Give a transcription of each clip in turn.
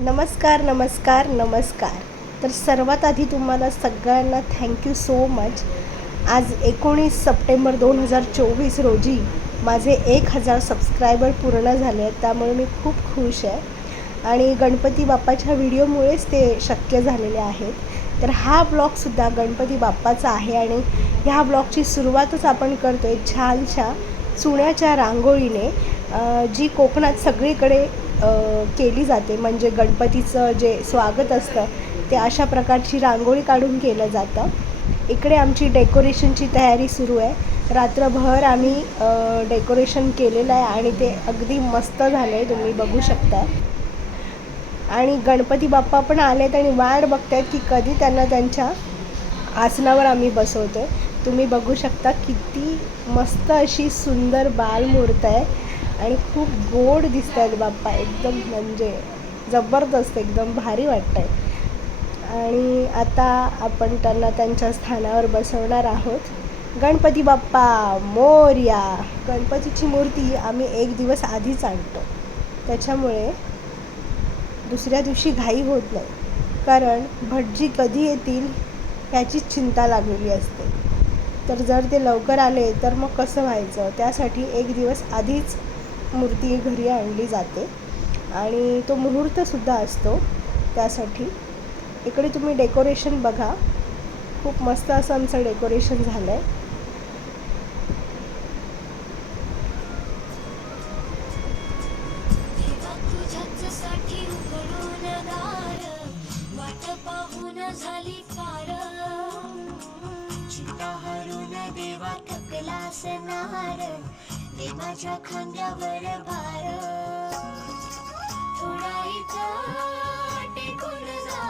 नमस्कार नमस्कार नमस्कार. तर सर्वात आधी तुम्हाला सगळ्यांना थँक्यू सो मच आज एकोणीस सप्टेंबर दोन हजार चोवीस रोजी माझे एक हजार सबस्क्रायबर पूर्ण झाले आहेत त्यामुळे मी खूप खुश आहे. आणि गणपती बाप्पाच्या व्हिडिओमुळेच ते शक्य झालेले आहेत. तर हा ब्लॉगसुद्धा गणपती बाप्पाचा आहे आणि ह्या ब्लॉगची सुरुवातच आपण करतो आहे छानशा चुण्याच्या रांगोळीने जी कोकणात सगळीकडे केली जाते. म्हणजे गणपतीचं जे स्वागत असतं ते अशा प्रकारची रांगोळी काढून केलं जातं. इकडे आमची डेकोरेशनची तयारी सुरू आहे. रात्रभर आम्ही डेकोरेशन केलेलं आहे आणि ते अगदी मस्त झालं आहे तुम्ही बघू शकता. आणि गणपती बाप्पा पण आलेत आणि वाट बघतायत की कधी त्यांना त्यांच्या आसनावर आम्ही बसवतो तुम्ही बघू शकता किती मस्त अशी सुंदर बालमूर्त आहे. आणि खूप गोड दिसत आहेत बाप्पा एकदम म्हणजे जबरदस्त एकदम भारी वाटत आहे आणि आता आपण त्यांना त्यांच्या स्थानावर बसवणार आहोत. गणपती बाप्पा मोर्या. गणपतीची मूर्ती आम्ही एक दिवस आधीच आणतो. त्याच्यामुळे दुसऱ्या दिवशी घाई होत नाही. कारण भटजी कधी येतील ह्याचीच चिंता लागलेली असते. तर जर ते लवकर आले तर मग कसं व्हायचं? त्यासाठी एक दिवस आधीच मूर्ती घरी आणली जाते. आणि तो मुहूर्तसुद्धा असतो त्यासाठी. इकडे तुम्ही डेकोरेशन बघा. खूप मस्त असं आमचं डेकोरेशन झालं आहे देवा तुझ्याचसाठी माझ्या खांद्यावर भार. थोडा इथं टेकून जा.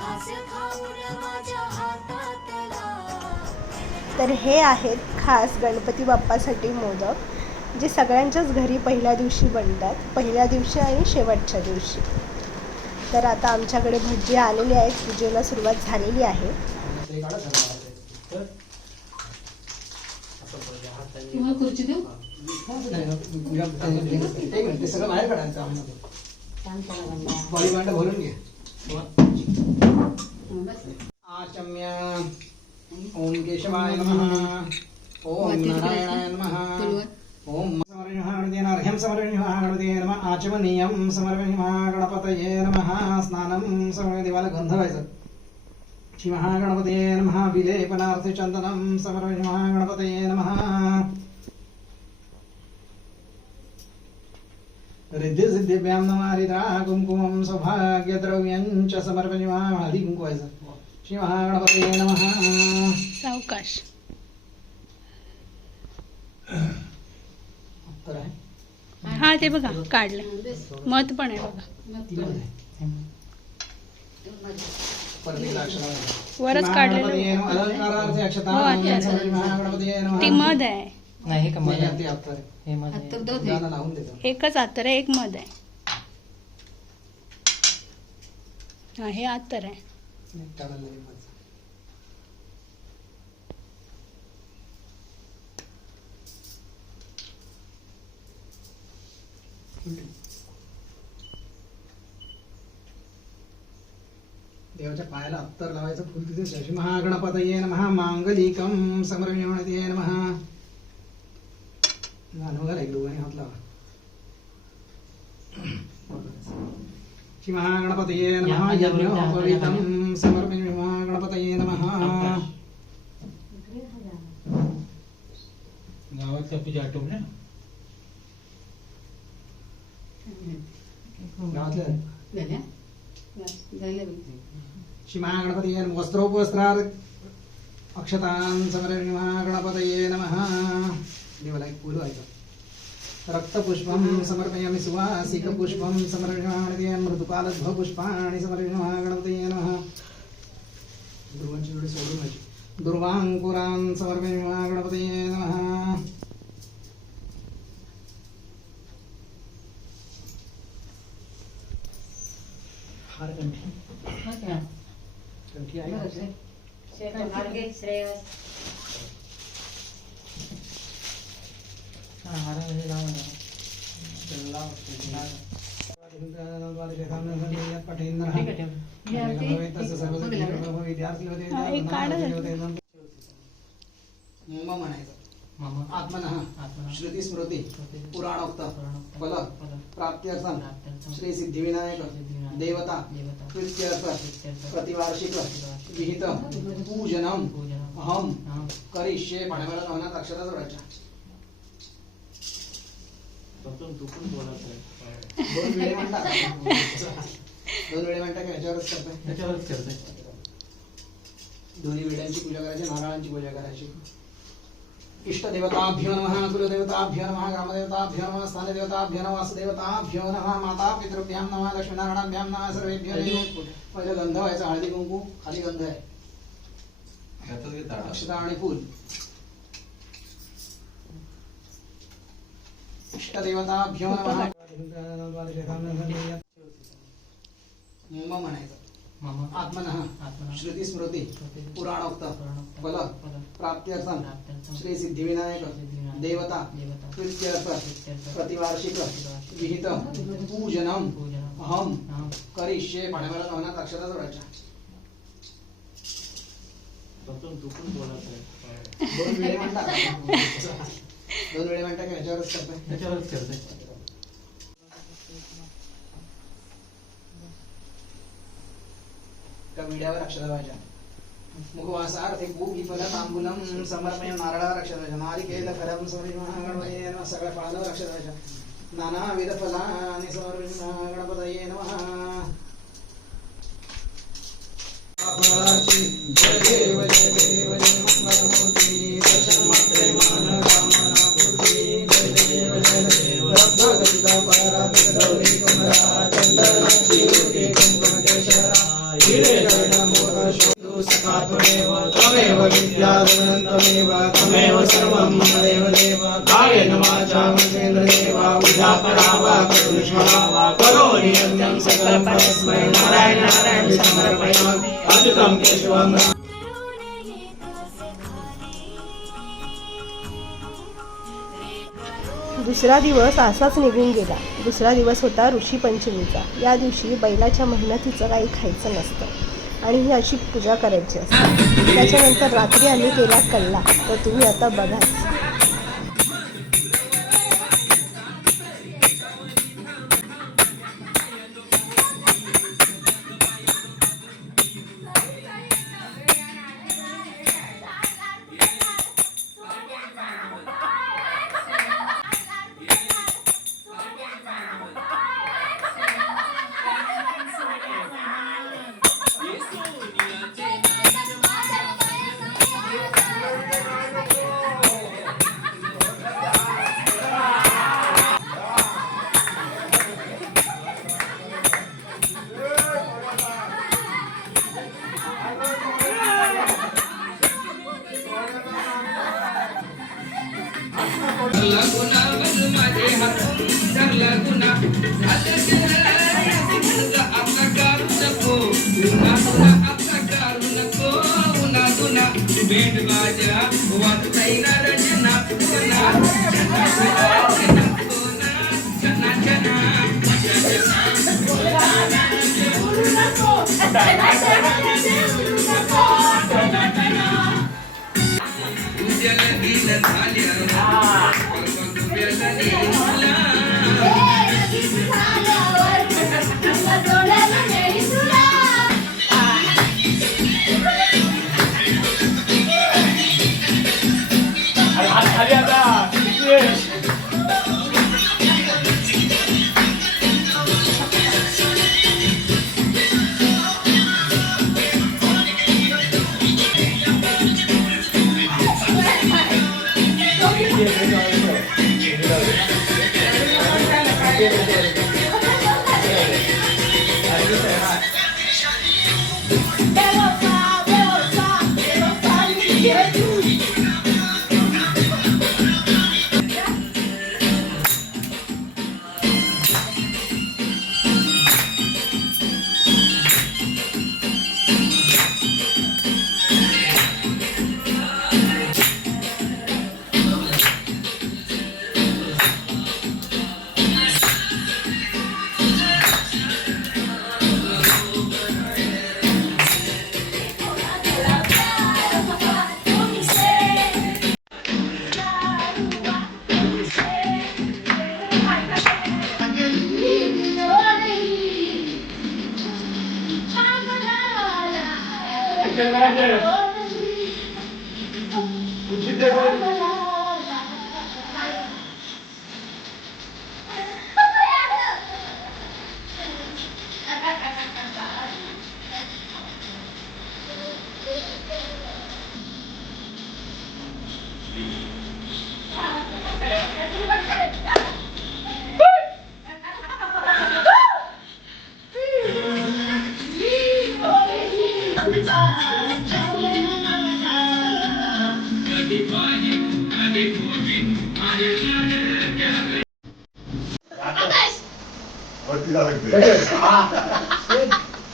घास खाऊन माझ्या हातातला. तर हे आहेत खास गणपती बाप्पासाठी मोदक जे सगळ्यांच्याच घरी पहिल्या दिवशी बनतात. पहिल्या दिवशी आणि शेवटच्या दिवशी. तर आता आमच्याकडे भजी आलेली आहेत पूजेला सुरुवात झालेली आहे. तुम्हाला खुर्ची देऊ? ते सगळं बाहेर काढायचं बॉडी भांड भरून घे आचम्य। ओम केशवाय नमः। ओम नारायणाय नमः। ओम नमः। आचमनीयं समर्पणेन गणपतये नमः। स्नानं समर्पणे देवाला गंध व्हायचं श्री महागणपतये नमः। विलेपनार्थ चंदनं समर्पणेन गणपतये नमः। रिद्धी सिद्धिभ्यां नमः। हरिद्रा कुंकुमं सौभाग्यद्रव्यं च समर्पणेन हळदी कुंकू व्हायचं श्री महागणपतये नमः सावकाश हा ते बघा काढलं. मत पण आहे बघा ती पण आहे. परत एकदा अक्षर आहे. वरच काढलेलं. हो. ती मध आहे. नाही का. हे एकच आतर आहे एक मध आहे. हा हे आतर आहे. नाही, काढायला लागेल माझं. देवाच्या पायाला अत्तर लावायचं फुल तिथे शशी महागणपतये नमः. मांगलिकं समर्पणते नमः. गाणं घाला एक दोघांनी हात लावा. श्री महागणपतये नमः. यज्ञोपवीतं समर्पयामि महागणपतये नमः. गावातल्या पूजा गावातल्या? श्री महागणपतये नमः वस्त्रोपवस्त्रार अक्षतान् समर्पयामि महागणपतये नमः देवाला एक व्हायचं। रक्तपुष्पं समर्पयामि सुवासिकपुष्पं समर्पयामि महागणपतये मृदुकालध्वपुष्पाणि समर्पयामि नमः। दुर्वांची जोडी सोडून दुर्वांकुरान् समर्पयामि नमः। हार कंठी। कंठी आहे का? हा हारा म्हणजे लावून द्या. त्याला लाव. ठीक आहे, ठेव. हा, म्हणायचं मम आत्मनः. आत्मनः. श्रुती स्मृती. पुराणोक्त. प्राप्त्यर्थम. श्री सिद्धिविनायक. देवता. प्रीत्यर्थ प्रतिवार्षिक. विहित पूजनम. अहम. अहम. करिष्ये. पाण्याला नवनाथ अक्षरा जोडायच्या. दोन वेळे म्हणता. दोन वेळे म्हणता की ह्याच्यावरच करताय. त्याच्यावरच करतोय. दोन्ही वेड्यांची पूजा करायची नारळांची पूजा करायची. इष्टदेवताभ्यो नमः कुलदेवताभ्यो नमः ग्रामदेवताभ्यो नमः स्थानदेवताभ्यो नमः वासुदेवताभ्यो नमः माता पितृभ्यां नमः लक्ष्मीनारायणाभ्यां नमः सर्वेभ्यो पहिलं गंध व्हायचं हळदी कुंकू खाली गंध आहे अक्षता आणि फूल इष्टदेवताभ्यो नमः म्हणायचं। आत्मनः. आत्मनः. श्रुती स्मृती. पुराणोक्त. प्राप्त्यर्थम प्राप्त्यर्थम श्री सिद्धिविनायक. देवता. प्रीत्यर्थ प्रतिवार्षिक. विहित पूजनम. पूजनम. अहम. करिष्ये पाण्याला नवनाथ अक्षरा जोडायच्या दोन वेळे म्हणता दोन वेळे म्हणता की? ह्याच्यावरच करताय. त्याच्यावरच त्या विड्यावर अक्षरा व्हायच्या मुखवासार्थे भूगी फल तांबूलम समर्पय नारळावर अक्षर व्हायच्या नारिकेल फलम समरी महागणपतये सगळ्या फळांवर अक्षर व्हायच्या नानाविध फलानि समर्पय गणपतये नमः जय देव जय देव जय मंगलमूर्ती. दर्शन मात्रे मान कामना पूर्ती जय देव जय देव. रत्नागतिका गौरी कुमरा. चंदनाची केशरा हिरे त्वमेव तमेव सर्वं ममदेव देव। कायेन वाचा महेन्द्र देवा वा करुष्मरा वा करोमि यज्ञं सकलं परस्मै नारायण नारायण समर्पयामि अच्युतं केशवं। दुसरा दिवस असाच निघून गेला. दुसरा दिवस होता ऋषी पंचमीचा या दिवशी बैलाच्या मेहनतीचं काही खायचं नसतं. आणि ही अशी पूजा करायची असते. त्याच्यानंतर रात्री आम्ही केला कल्ला. तर तुम्ही आता बघाच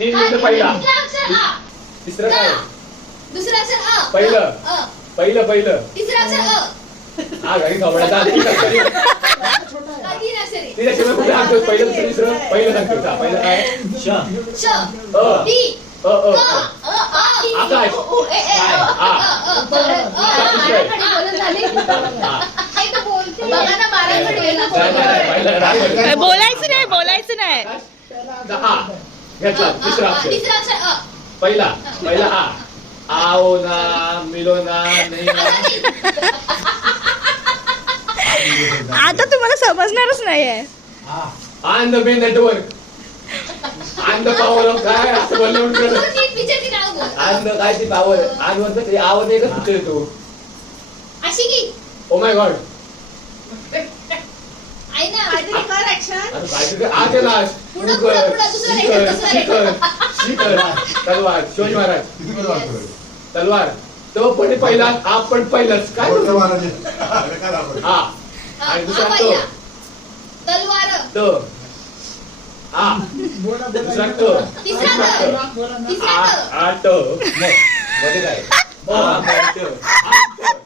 तीन मिनिटं पहिला. तिसरं काय? दुसरं अक्षर अ पहिलं. अ पहिलं पहिलं. तिसरं अक्षर अ. हा घरी खवडायचा आधी तीन अक्षरी. अ, तीन अक्षरी. तीन अक्षरी कुठे सांगतोस पहिलं दुसरं तिसरं पहिलं सांगतोस हा, पहिलं काय? श. अ. डी. अ अ क अ आ इ, आकाश. उ, उ, ए ए अ, आ. अ, अ, बरं. अ, अ, बाराखडी बोलत झाली हा. हे तर बोलते. बघा ना बाराखडी आहे ना नाही, नाही, नाही, पहिलं राग काय वरती. बोलायचं नाही बोलायचं नाही. दहा. घेतला तिसरा अक्षर. पहिला पहिला आ. आओ ना मिलो ना नाही. आता तुम्हाला समजणारच नाहीये. On the bay network. On the power off काय असं बोललं म्हणून तू ती पिक्चरची नाव बोल. ऑन द काय ती पॉवर? ऑन वर ते आवाज एकच सुचतो येतो अशी की? ओ माय गॉड आता काहीतरी आते लास्ट पुढं, पुढं, पुढं, दुसरं शिखर. शिखर तलवार शिवाजी महाराज. तलवार. तो पण पहिला आपण पहिलाच. काय बोलतो? हा. हा, आणि हा, दुसरा तो. पहिला. तलवार. तो. हा. दुसरा तो. तिसरा तो. तिसरा तो. आ तो. मध्ये काय?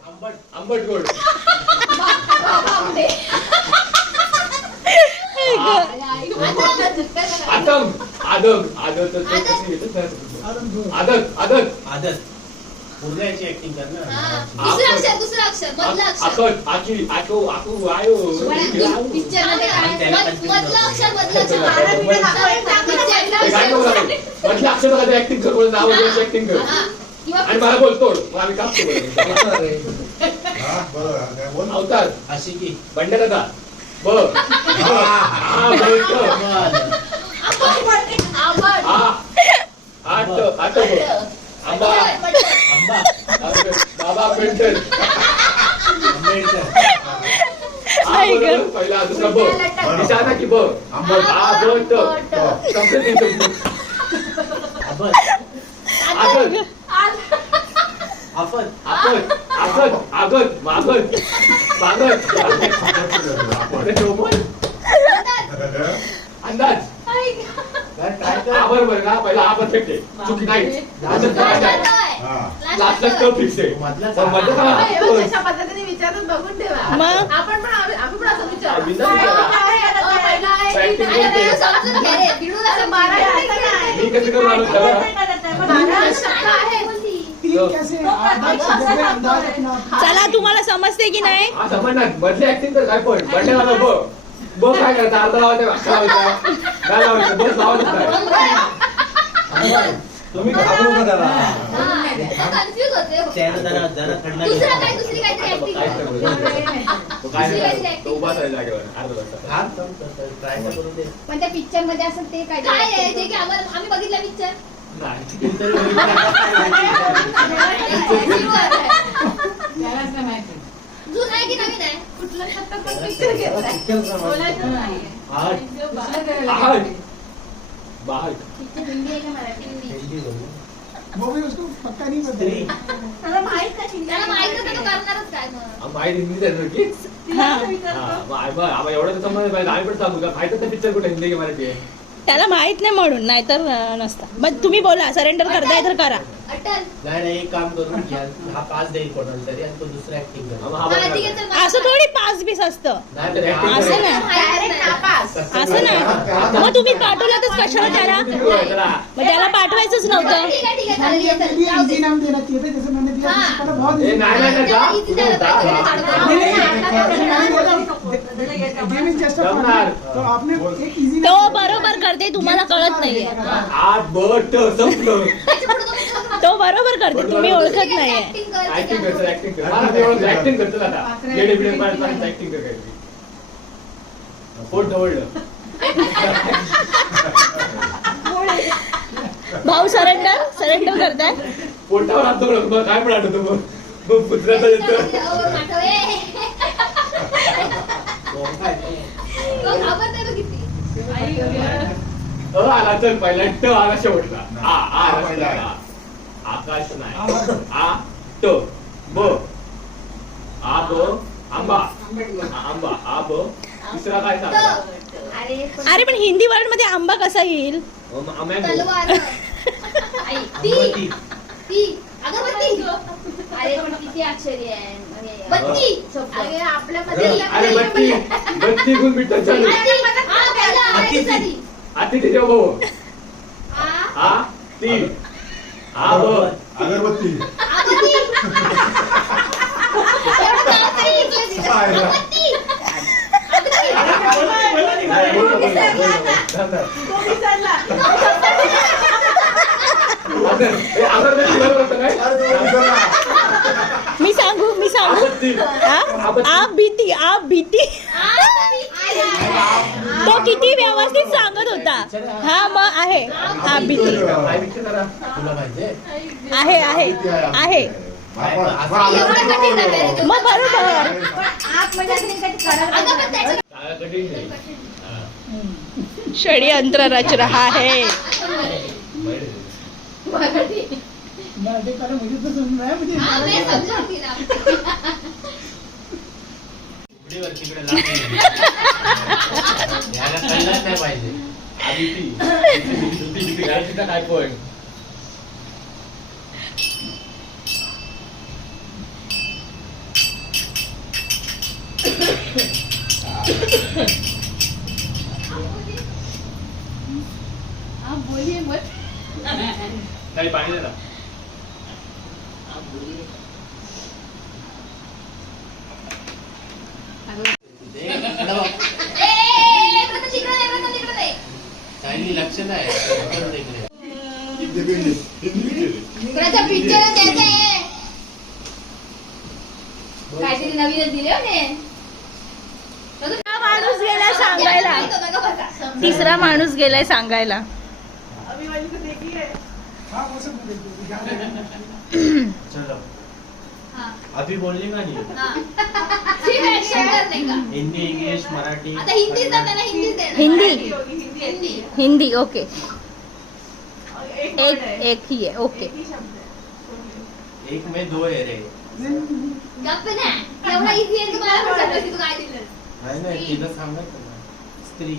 आंबट आंबट गोड कशी येतं ना? आदत आदत आदत पूर्ण याची ऍक्टिंग कर ना दुसरं अक्षर दुसरं अक्षर मधलं अक्षर आकट आकी आको आकू आयो पिक्चरमध्ये काय मधलं अक्षर मधलं अक्षर ते अक्षर. ऍक्टिंग कर बोल नाव हा. ऍक्टिंग कर आणि मला बोलतो मग आम्ही कापतो अवतार अशी की बंडे दादा ब बोलतो आंबट. हा आठ आठ ब आंबा. आंबा. बाबा बरोबर. पहिला दुसरा ब निशाणा की ब हा ब त. संपलं. आबत आगत आफत आपत आगत आगत मागत मागत अंदाज काय काय हा बरोबर ना पहिला हा परफेक्ट आहे चुकी नाही लास्ट आहे. क फिक्स आहे पण मधलं का? अशा पद्धतीने विचारून बघून ठेवा मग आपण पण आम्ही आम्ही पण असं विचारू विचारा. अ, पहिला आहे की Practice नाही? करते. आणि समजून घे रे. भिडू नका. बारा आहे का नाही? मी कसं करू आलो त्याला? बारा शब्द आहेत. चला तुम्हाला समजते की नाही? समजणार मधली ऍक्टिंग तर काय पण. बंड्या दादा ब ब काय करता अर्धा लावायचा अक्षर लावायचा काय लावायचं बस लावायचं काय तुम्ही घाबरू हा. पण त्या पिक्चरमध्ये असं ते काय काय आहे? जे की आम्हाला आम्ही बघितलं पिक्चर एवढं आम्ही पण सांगू का? माहिती तर पिक्चर कुठे? हिंदी मराठी आहे? त्याला माहीत नाही म्हणून नाहीतर नसता मग तुम्ही बोला सरेंडर करताय तर करा अटल नाही नाही एक काम करून घ्या हा पाच देईल कोणाला तरी आणि तो दुसरा ऍक्टिंग कर आम्हा हा, हा ठीक आहे, बघणार. चल, मला असं थोडी पाच बीस असतं असं. नाही. नापास. असं नाही मग तुम्ही पाठवलं कशाला त्याला? मग त्याला पाठवायचंच नव्हतं हा. तो बरोबर करते तुम्हाला कळत नाहीये. तो बरोबर करते तुम्ही ओळखत नाहीये. भाऊ सरेंडर सरेंडर करताय? पोटावर मग काय पण आठवतं मग. मग पुत्राचं येतं. अ आला तर पहिला ट आला शेवटला. आ आ शेवटला. आकाश नाही. आ ट ब. आ ब. आंबा. आंबा. आ ब. तिसरा काय सांग अरे पण अरे पण हिंदी वर्डमध्ये आंबा कसा येईल? तलवार. आई, ती. ती. अगरबत्ती. अरे पण किती आश्चर्य आहे. बत्ती. अरे आपल्यामध्ये अरे बत्ती. बत्ती गुण मिठ्ठ चालू हा. आती तिच्या भाऊ. आ, आ ती. आ ब अगरबत्ती. अगरबत्ती. मी सांगू मी सांगू? आप भीती आप भीती? तो किती व्यवस्थित सांगत होता. हा मग आहे. हा भीती. आहे आहे आहे. मग बरोबर. षडयंत्र रच रहा है. मराठी. मराठी कारण म्हणजे तर समजा आहे, म्हणजे हा, नाही समजून घे ना. उघडीवर तिकडे लांब नाही. याला कळलंच नाही पाहिजे आधी ती. तिची- तिची- तिची- तिची- काय तिचा काय point? हा, बोलिये मत काही पाणी दे ना. ते इकडं बघ. ए, ए, ए, प्रथा तिकडं नाही, प्रथा तिकडं नाही. सायली लक्ष नाही परत इकडे प्रथा picture च द्यायचा आहे. काहीतरी नवीनच दिले हो ने. तिसरा माणूस गेलाय सांगायला माहीत होतं का बघा. तिसरा माणूस हा, हा, अभी बोलली का नाही? हा. हिंदी इंग्लिश मराठी. हिंदी हिंदी हिंदी? ओके. एक एक ही आहे ओके. एक में दो आहे रे. गप्प ना. एवढा इझी आहे तुम्हाला पण समजलं की तू काय दिलं? नाही नाही तिला सांगत स्त्री.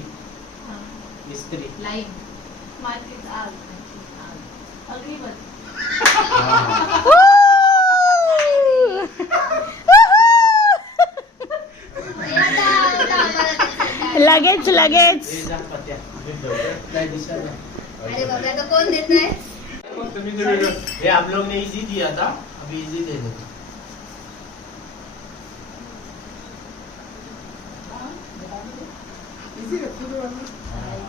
स्त्री लाईन. मातीत आग आग. अग्निपथ. ए, आता- आता आम्हाला त्याचं- लगेच लगेच हे कोण देत नाही? ये आप लोग ने इजी दिया था अभी इजी दे दो आहे,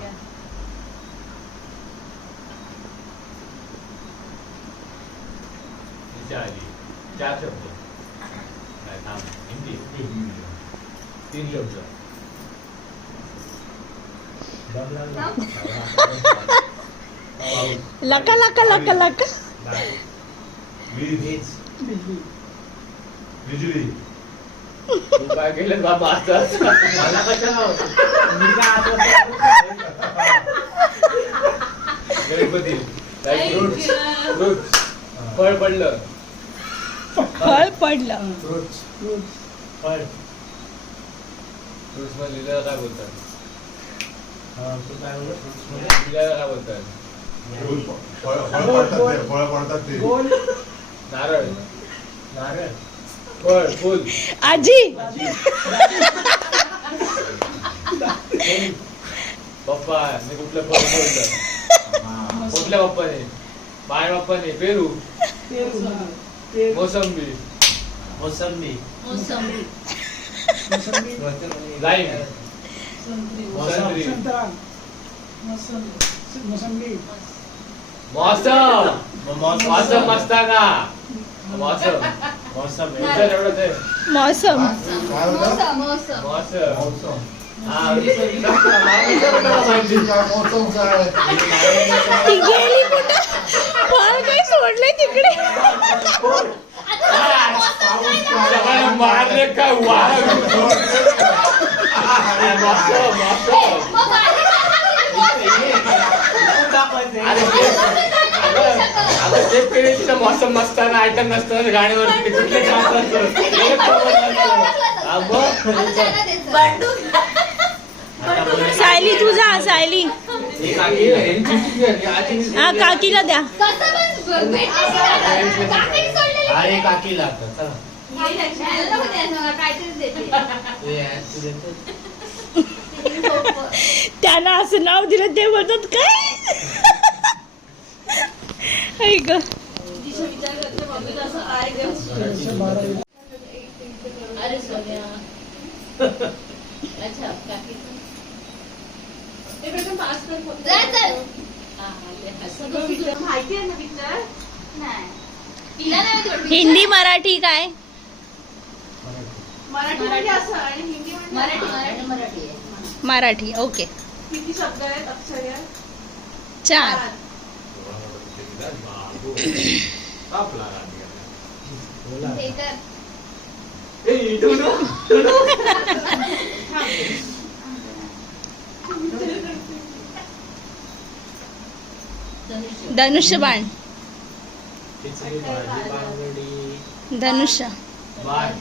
तिच्या आधी चार शब्द. नाही, थांब. हिंदी. तीन शब्द. लका लका लका लका. वीज बिजली तू काय केलं बाबा आता? मला कशाला? मी काय गणपती. फळ पडलं. फळ पडलं. फळ. फ्रुट्समध्ये लिहिलेलं काय बोलतात? हा, तू काय बोलतात? फळ पडतात ते गोल. नारळ. नारळ. फळ फुल. आजी. पप्पा. मी कुठलं फळ बोलतं. कुठल्या पप्पाने? बाय पप्पाने. पेरू. तेल मोसंबी मोसंबी मोसंबी मोसंबी लाईम संत्री मोसंबी संत्रा मोसंबी मोसंबी मौसम मौसम मौसम असताना मौसम मौसम विचार एवढंच आहे. मौसम मौसम मौसम मौसम हा विचार- विचार- हा, विचार करायला पाहिजे. ती गेली कुठं फळ काही सोडले तिकडे मारले काय वाघ मौसम मौसम मग अरे ते- अगं अगं ते पिढीचं मौसम नसताना आयटम नसताना गाण्यावरती कुठले हे. हा? सायली तू जा सायली ही काकीला द्या. अरे काकी लागतं चला. काहीतरी देते ते ऍक्सिडेंट त्यांना असं नाव दिलं ते बोलतात काय? ऐक अरे सोन्या. अच्छा काकी जा चल माहिती आहे ना पिक्चर नाही तिला नाही माहिती वाटतं. हिंदी मराठी काय? मराठी म्हणजे असं आणि हिंदी म्हणजे मराठी मराठी मराठी आहे मराठी ओके. किती शब्द आहेत अक्षर आहेत चार आपला राधिका. ते तर ए, डुडू. धनुष्यबाण. धनुष्य. बाण.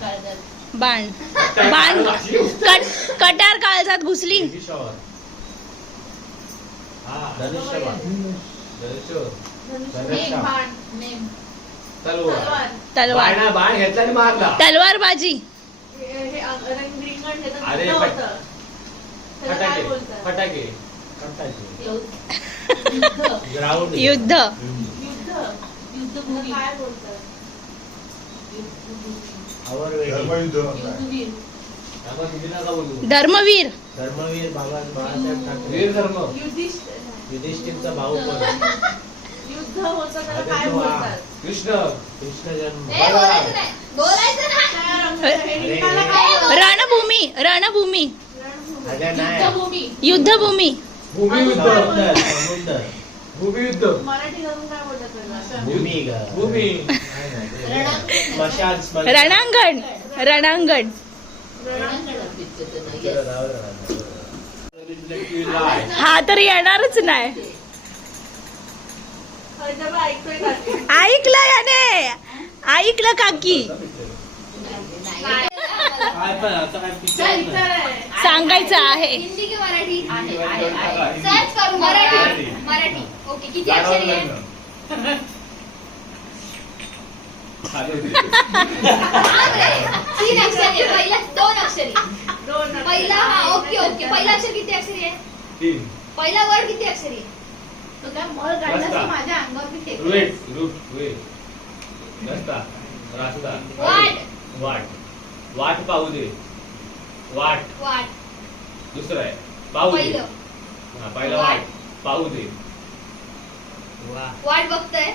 बाण. बाण कट कटार काळजात घुसली. हा, तलवार. तलवार बाजी. फटाके फटाके. युद्ध. धर्मवीर. धर्मवीर बाबा बाळासाहेब ठाकरे. धर्म. युधिष्ठिरचा भाऊ कृष्ण. कृष्ण जन्म? रणभूमी रणभूमी. युद्धभूमी. भूमियुद्ध समुद्र समुद्र भूमियुद्ध भूमी रणांगण. रणांगण. हा तर येणारच नाही? ऐकलं याने. ऐकलं काकी काय काय पण आता काय काय पिक्चर विचार आहे? सांगायचं आहे. हिंदी की मराठी? आहे, आहे, आहे. सर्च करू मराठी मराठी. ओके किती अक्षरी आहे. तीन अक्षरी आहे पहिला दोन अक्षरी. दोन पहिला हा ओके ओके पहिला अक्षर किती अक्षरी आहे तीन. पहिला वर्ड किती अक्षरी आहे तो काय मळ काढला. की माझ्या रुट. रूट वे रस्ता. रास्ता. वाट. वाट. वाट पाहू दे. वाट. वाट. दुसरं आहे. पाहू दे. पहिलं. हा पहिला वाट. वाट. पाहू दे. वा. वाट बघताय.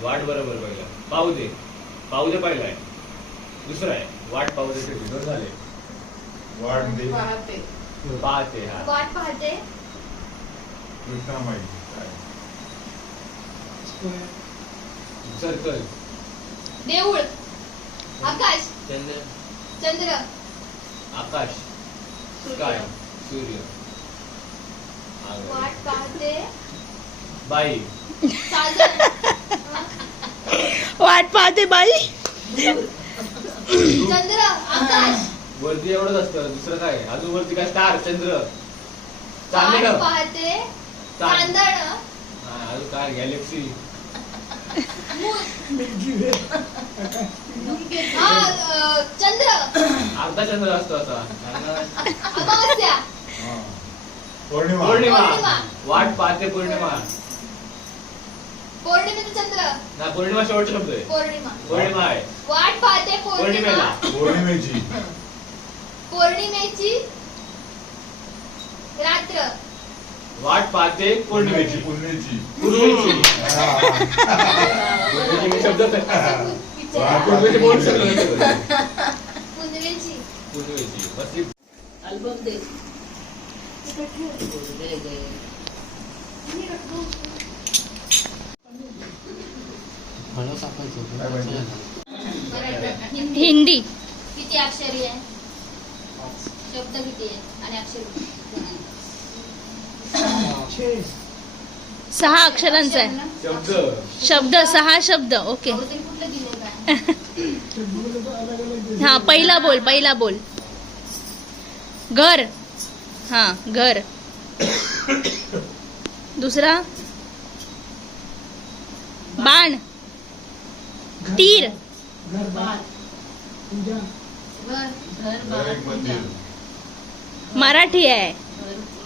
वाट बरोबर पहिलं. पाहू दे. पाहू दे पहिला आहे. दुसरं आहे. वाट पाहू दे. ते दोन झाले. पाहते. पाहते हा. वाट पाहते. सर्कल देऊळ. आकाश. चंद्र. चंद्र. आकाश. स्काय. सूर्य. वाट पाहते. बाई. वाट पाहते बाई. चंद्र. आकाश. वरती एवढंच असतं. दुसरं काय? अजून वरती काय? स्टार. चंद्र. चांदणं. वाट पाहते. चांद. चांदण. हा, अजून काय? गॅलेक्सी. चंद्र. अर्धा चंद्र असतो असा पौर्णिमा. पौर्णिमा. वाट पाहते पौर्णिमा. पौर्णिमेचा चंद्र. ना पौर्णिमा शेवट शब्द आहे. पौर्णिमा. पौर्णिमा आहे. वाट पाहते पौर्णिमेला. पौर्णिमा पौर्णिमेची रात्र. वाट पाहते पौर्णिमेची. पुण्याची पूर्वेची पूर्वेची मी शब्दच आहे. पूर्वेची बोलू शकलो. पुनवेची पूर्वेची अल्बम दे. दे दे. हिंदी. हिंदी किती अक्षरी आहे? शब्द किती आहे? आणि अक्षर सहा अक्षरांचा आहे. शब्द. शब्द सहा शब्द ओके. हा पहिला बोल पहिला बोल. घर. हा घर. दुसरा? बाण. तीर. मराठी आहे.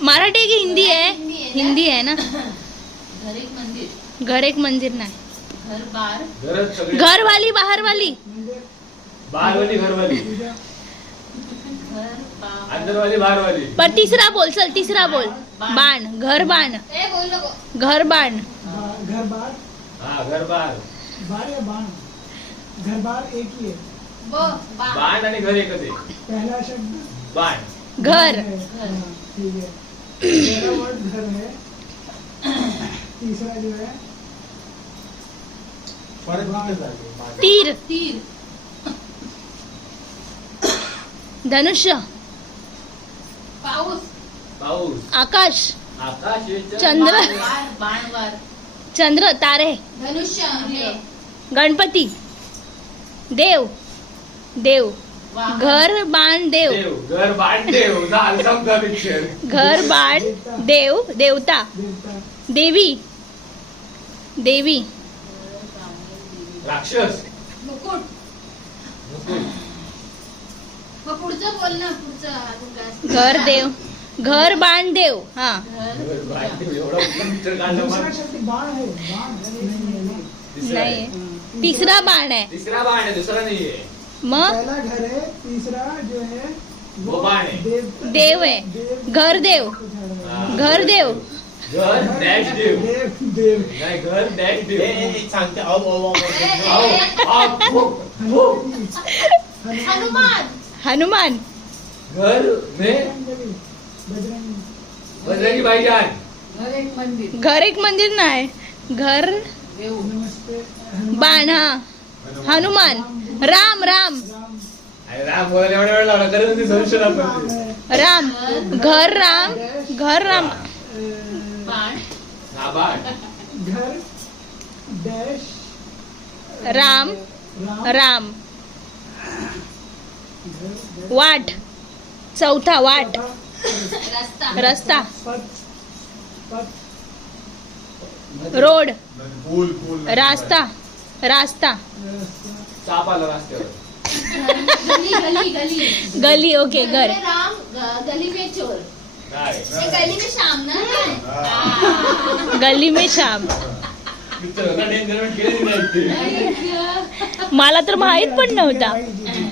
मराठी आहे की हिंदी आहे? हिंदी आहे ना? घर एक मंदिर घर एक मंदिर नाही. घर बार घरवाली बाहेरवाली. घरवाली. अंदरवाली पण तिसरा बोल चल तिसरा बोल. बाण घर बाण. ए बोल नको. घर बाण. घर बार हा घर बार बार या बाण. घर बार एक ही है बाण आणि घर एकच आहे. पहला शब्द बाण. घर. है हाँ, ठीक है पहला वर्ड घर है तीसरा जो है तीर. तीर. धनुष्य. पाऊस. पाऊस. आकाश. आकाश चंद्र. वार बाण वार चंद्र तारे. धनुष्य हे. गणपती. देव. देव. घर बाण देव. देव घर बाण देव झालं समजा पिक्चर घर बाण देव देवता. देवी. देवी. राक्षस. मुकुट. मग पुढचं बोल ना पुढचं अजून काय असतं? घर देव. घर बाण देव. हा. घर बाण देव एवढा काढला है नहीं है नहीं तिसरा आहे. नाही. तिसरा बाण आहे. तिसरा बाण आहे दुसरा नाहीये. मग पहला घर है तीसरा जो है वो बाण है। देव देव है। घर देव। हा. घर देव। घर डॅश देव। देव। देव नाही घर डॅश देव। सांगते आओ, ए, आओ, हो, हो. हनुमान। हनुमान। घर में बजरंग बजरंगी भाईजान घर एक मंदिर। घर एक मंदिर नाही घर देव। नमस्ते बाण हा हनुमान। राम राम. राम घर राम घर राम. अ, बाण बाण घर डैश. राम राम. वाट. चौथा वाट. रस्ता. रोड. रास्ता. रास्ता. साप आला रस्त्यावर. गली गली गली. गली ओके घर घर. में राम ग- गली में चोर. काय? ये गली में शाम ना? हा. गली में शाम. केली नाही. ते मला तर माहीत पण नव्हता.